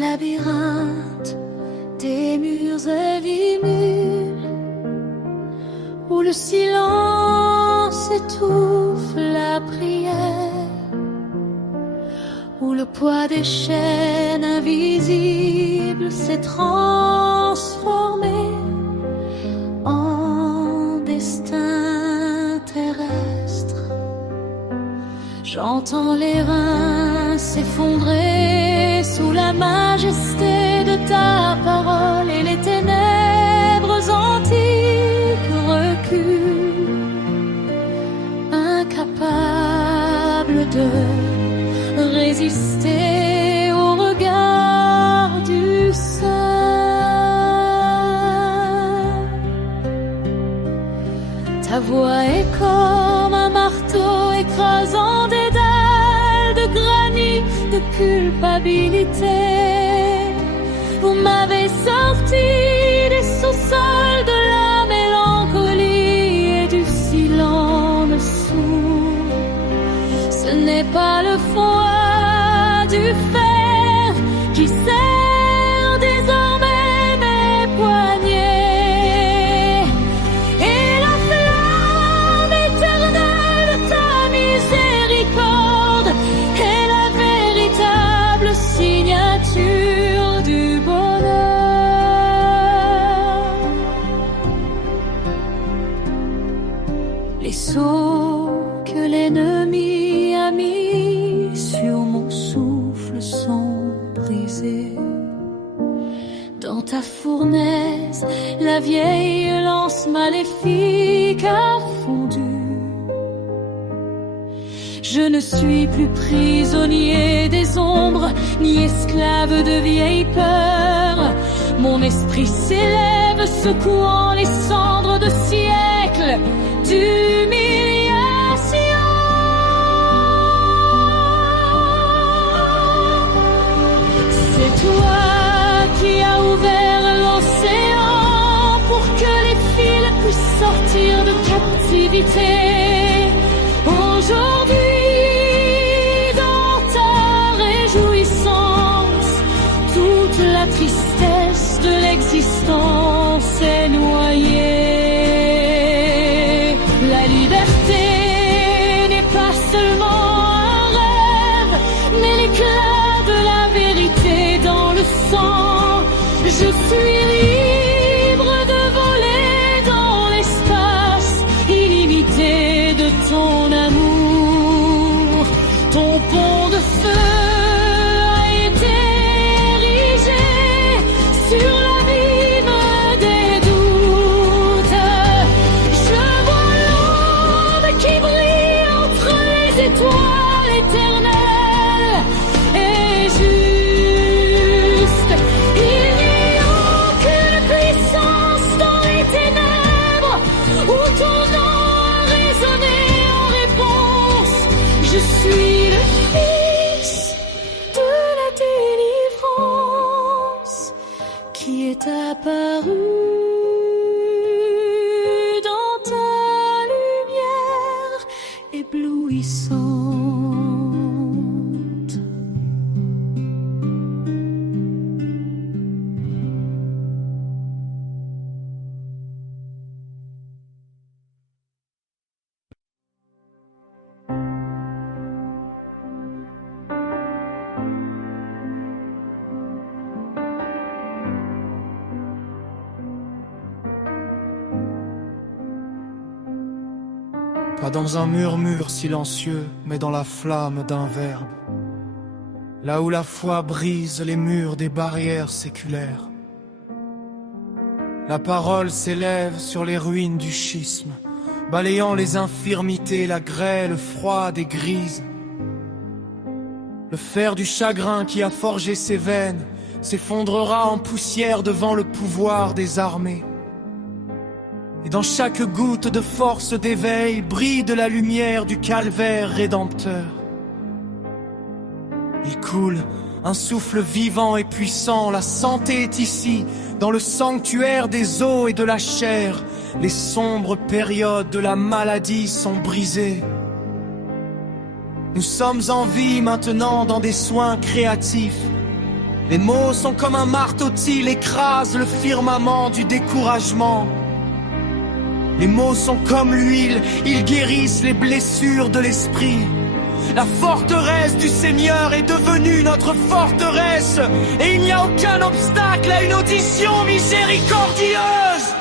labyrinthes des murs abîmés, où le silence étouffe la prière, où le poids des chaînes invisibles s'est transformé en destin terrestre. J'entends les reins s'effondrer sous la majesté de ta parole, et les ténèbres antiques reculent, incapables de résister au regard du Saint. Ta voix est comme un marteau écrasant des dalles de granit de culpabilité. Vous m'avez sorti des sous-sols de la mélancolie et du silence sourd. Ce n'est pas le froid du fer qui serre désormais mes poignets, et la flamme éternelle de ta miséricorde est la véritable signature du bonheur. Les sceaux que l'ennemi a mis sur mon souffle sont brisés. Dans ta fournaise, la vieille lance maléfique a fondu. Je ne suis plus prisonnier des ombres, ni esclave de vieilles peurs. Mon esprit s'élève, secouant les cendres de siècles d'humiliation. C'est toi qui as ouvert l'océan pour que les fils puissent sortir de captivité. Aujourd'hui, dans ta réjouissance, toute la tristesse de l'existence est noyée. La liberté n'est pas seulement un rêve, mais l'éclat de la vérité dans le sang. Je suis libre de voler dans l'espace illimité de ton amour. Ton pont de feu a été érigé sur l'abîme des doutes. Je vois l'aube qui brille entre les étoiles éternelles et justes. Il n'y a aucune puissance dans les ténèbres où ton nom a résonné en réponse. Je suis le fils de la délivrance qui est apparu dans ta lumière éblouissante. Pas dans un murmure silencieux, mais dans la flamme d'un verbe. Là où la foi brise les murs des barrières séculaires. La parole s'élève sur les ruines du schisme, balayant les infirmités, la grêle froide et grise. Le fer du chagrin qui a forgé ses veines s'effondrera en poussière devant le pouvoir des armées. Et dans chaque goutte de force d'éveil brille de la lumière du calvaire rédempteur. Il coule un souffle vivant et puissant, la santé est ici, dans le sanctuaire des os et de la chair. Les sombres périodes de la maladie sont brisées. Nous sommes en vie maintenant dans des soins créatifs. Les mots sont comme un marteau-til, écrasent le firmament du découragement. Les mots sont comme l'huile, ils guérissent les blessures de l'esprit. La forteresse du Seigneur est devenue notre forteresse, et il n'y a aucun obstacle à une audition miséricordieuse.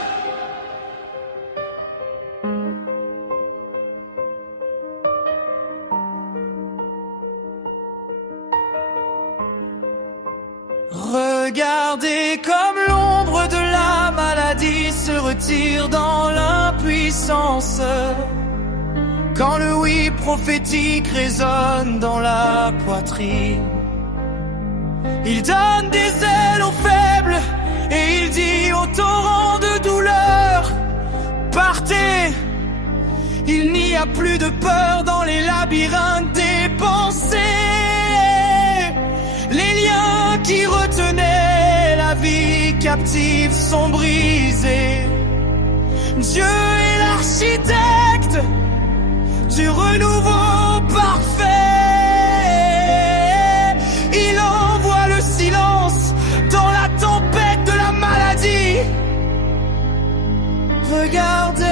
Regardez comme l'ombre de la maladie se retire dans l'impuissance. Quand le oui prophétique résonne dans la poitrine, il donne des ailes aux faibles et il dit au torrent de douleur, partez. Il n'y a plus de peur dans les labyrinthes des pensées. Les liens qui retenaient la vie captive sont brisés. Dieu est l'architecte du renouveau parfait. Il envoie le silence dans la tempête de la maladie. Regardez.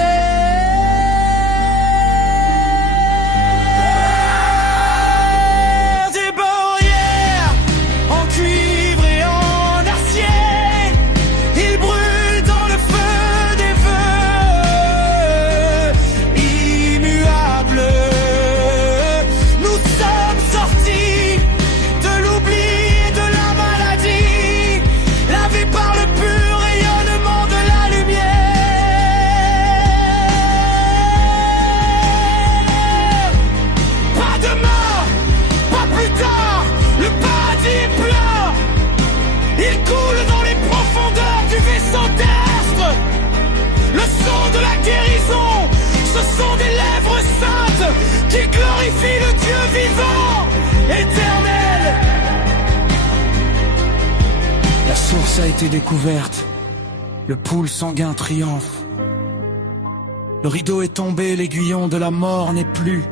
Qui glorifie le Dieu vivant, éternel. La source a été découverte, le pool sanguin triomphe. Le rideau est tombé, l'aiguillon de la mort n'est plus.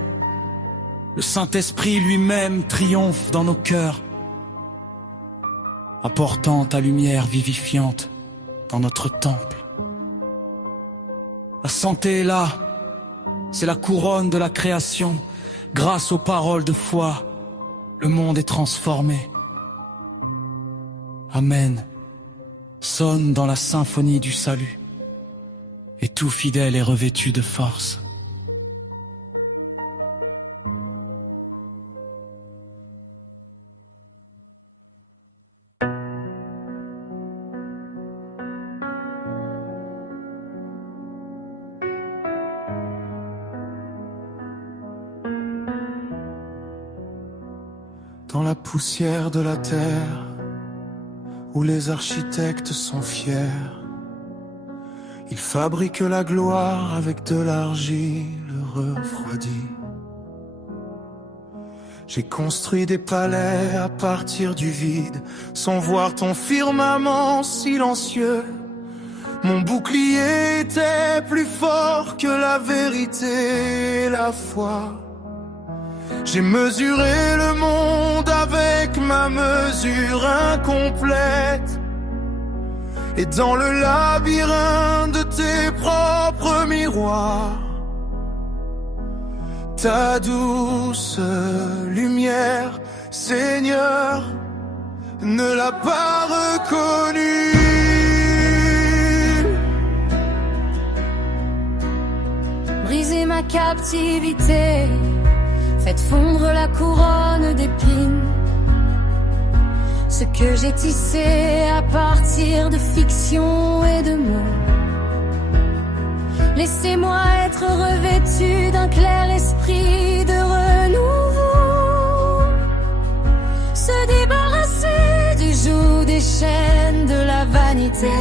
Le Saint-Esprit lui-même triomphe dans nos cœurs, apportant ta lumière vivifiante dans notre temple. La santé est là. C'est la couronne de la création. Grâce aux paroles de foi, le monde est transformé. Amen. Sonne dans la symphonie du salut. Et tout fidèle est revêtu de force. Dans la poussière de la terre, où les architectes sont fiers, ils fabriquent la gloire avec de l'argile refroidie. J'ai construit des palais à partir du vide, sans voir ton firmament silencieux. Mon bouclier était plus fort que la vérité et la foi. J'ai mesuré le monde avec ma mesure incomplète. Et dans le labyrinthe de tes propres miroirs, ta douce lumière, Seigneur, ne l'a pas reconnue. Brisez ma captivité, faites fondre la couronne d'épines. Ce que j'ai tissé à partir de fiction et de mots. Laissez-moi être revêtu d'un clair esprit de renouveau. Se débarrasser du joug des chaînes de la vanité.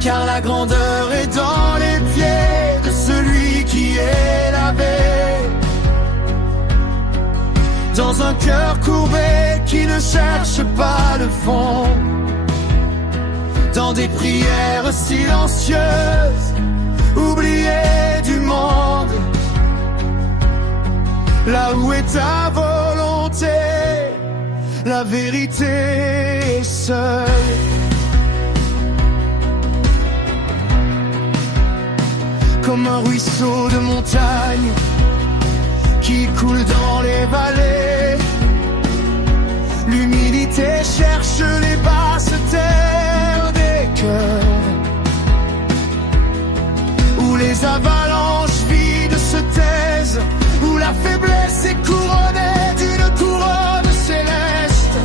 Car la grandeur est dans les pieds de celui qui est lavé. Dans un cœur courbé qui ne cherche pas le fond. Dans des prières silencieuses, oubliées du monde. Là où est ta volonté, la vérité est seule. Comme un ruisseau de montagne qui coule dans les vallées, l'humilité cherche les basses terres des cœurs, où les avalanches vides se taisent, où la faiblesse est couronnée d'une couronne céleste.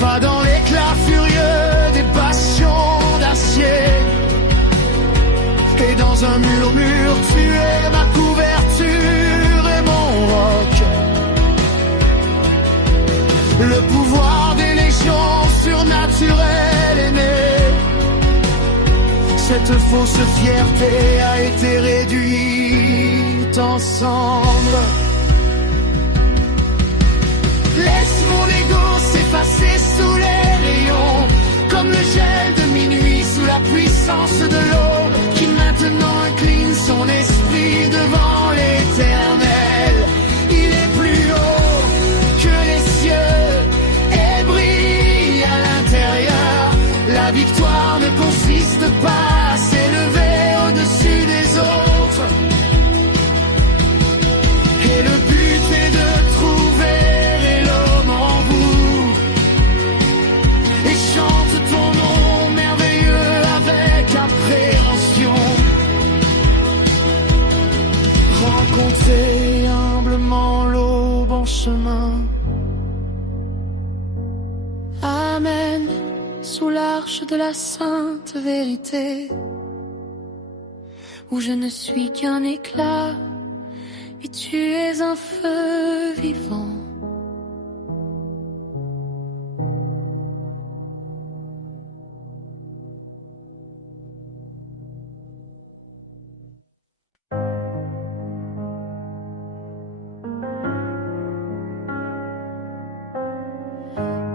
Pas dans l'éclat furieux des passions d'acier, et dans un murmure tué ma couverture et mon roc. Le pouvoir des légions surnaturelles est né. Cette fausse fierté a été réduite en cendres. Laisse mon ego s'effacer sous les rayons, comme le gel de minuit sous la puissance de l'eau, qui maintenant incline son esprit devant l'éternel. Il est plus haut que les cieux et brille à l'intérieur. La victoire ne consiste pas à s'élever au-dessus des autres, et le but est de trouver l'homme en vous, et chante ton nom merveilleux avec appréhension. Rencontrer humblement l'aube en chemin. Amen, sous l'arche de la sainte vérité, où je ne suis qu'un éclat et tu es un feu vivant.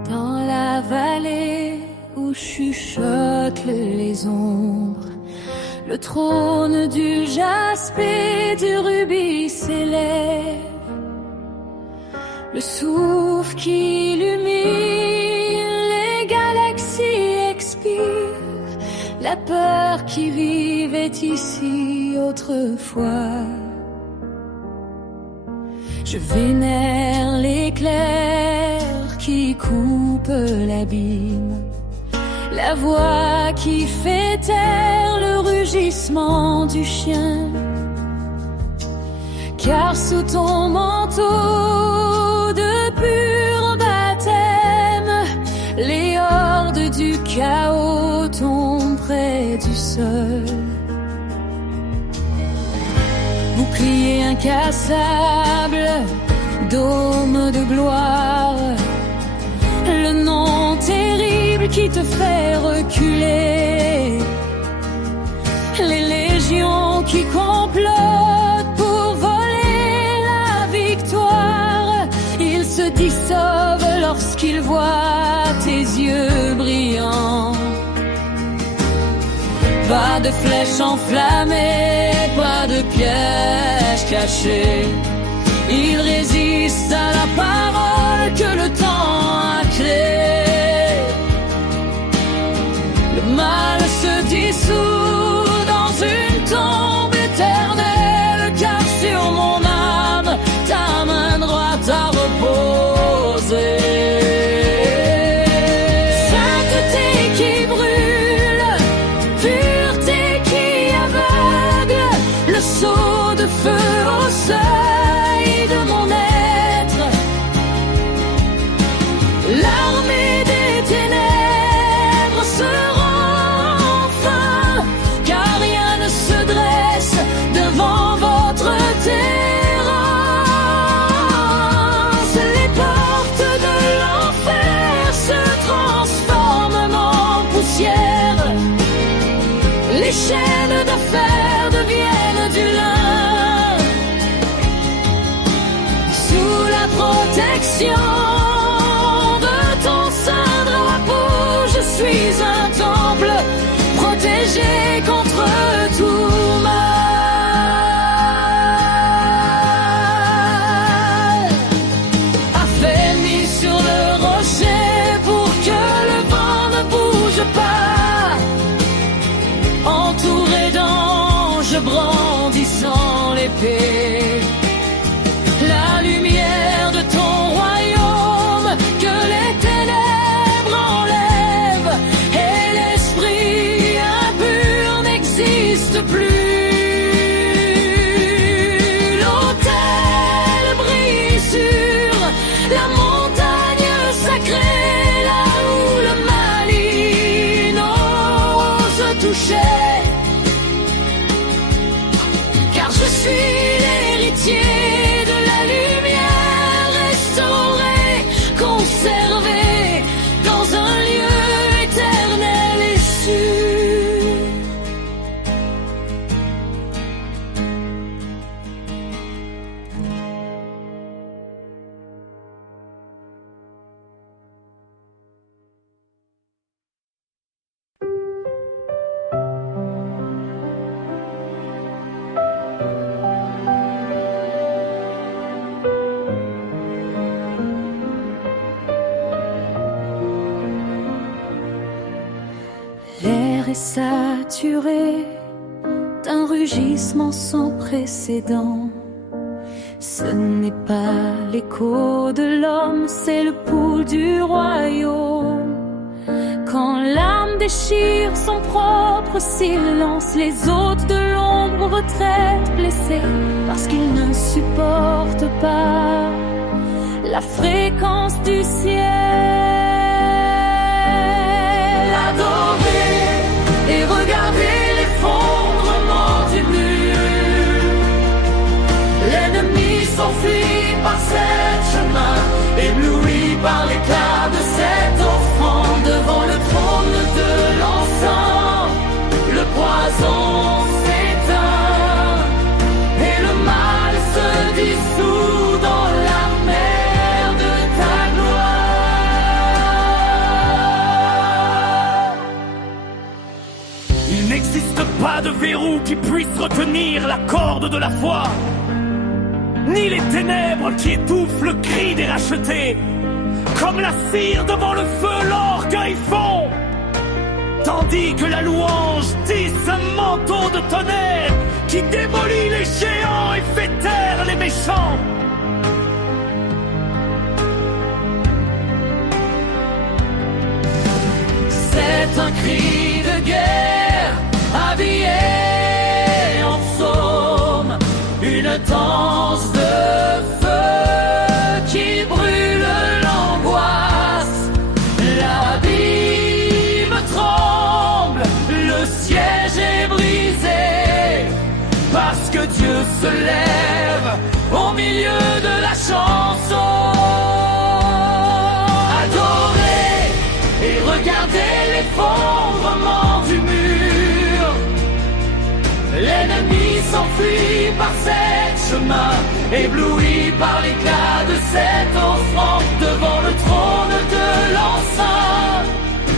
Dans la vallée où chuchotent les ombres, le trône du jaspe et du rubis s'élève. Le souffle qui illumine les galaxies expire. La peur qui vivait ici autrefois. Je vénère l'éclair qui coupe l'abîme, la voix qui fait taire le rugissement du chien. Car sous ton manteau de pur baptême, les hordes du chaos tombent près du sol. Bouclier incassable, dôme de gloire, le nom terrible qui te fait reculer. Les légions qui complotent pour voler la victoire, ils se dissolvent lorsqu'ils voient tes yeux brillants. Pas de flèches enflammées, pas de pièges cachés. Ils résistent à la parole que le temps a créée. Le mal se dissout dans une tombe éternelle, car sur mon âme, ta main droite a reposé. Sainteté qui brûle, pureté qui aveugle, le sceau de feu au seuil de mon être. L'armée des ténèbres se rend enfin, car rien ne se dresse devant votre terrasse. Les portes de l'enfer se transforment en poussière, les chaînes de fer deviennent du lin. Sous la protection de ton sein drapeau, je suis un temple protégé contre tout mal. toucher, car je suis l'héritier de la lumière, restauré, conservé dans un lieu éternel et sûr. L'air est saturé d'un rugissement sans précédent. Ce n'est pas l'écho de l'homme, c'est le pouls du royaume. Quand l'âme déchire son propre silence, les hôtes de l'ombre retraitent blessés, parce qu'ils ne supportent pas la fréquence du ciel. Adorez et regardez l'effondrement du mur. L'ennemi s'enfuit par cet chemin, ébloui par l'éclat de cette offrande. Devant le trône de l'encens, le poison s'éteint et le mal se dissout dans la mer de ta gloire. Il n'existe pas de verrou qui puisse retenir la corde de la foi, ni les ténèbres qui étouffent le cri des rachetés. Comme la cire devant le feu, l'orgueil fond, tandis que la louange tisse un manteau de tonnerre qui démolit les géants et fait taire les méchants. C'est un cri de guerre habillé en psaume, une danse de feu qui brûle l'angoisse. L'abîme tremble, le siège est brisé, parce que Dieu se lève au milieu de la chanson. Adorez et regardez l'effondrement du mur. L'ennemi s'enfuit par cet chemin, ébloui par l'éclat de cette offrande. Devant le trône de l'encens,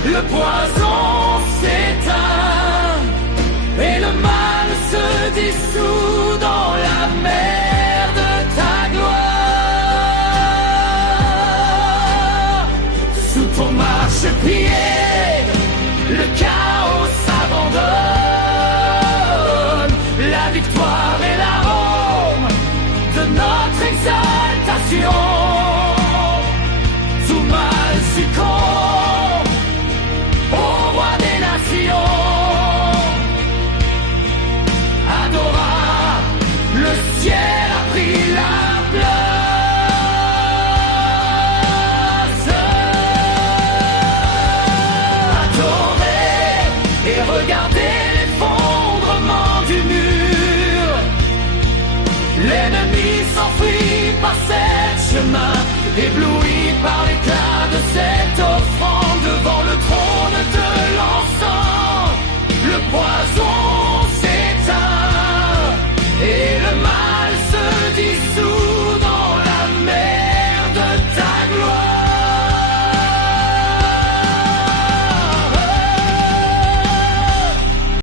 le poison s'éteint et le mal se dissout dans la mer de ta gloire. Sous ton marchepied, le chaos s'abandonne. La victoire est l'arôme de notre exaltation. Tout mal succombe au roi des nations. Adorable, le ciel a pris la place. Adorez et regardez l'effondrement du mur. L'ennemi s'enfuit par cet chemin, ébloui par l'éclat de cette offre.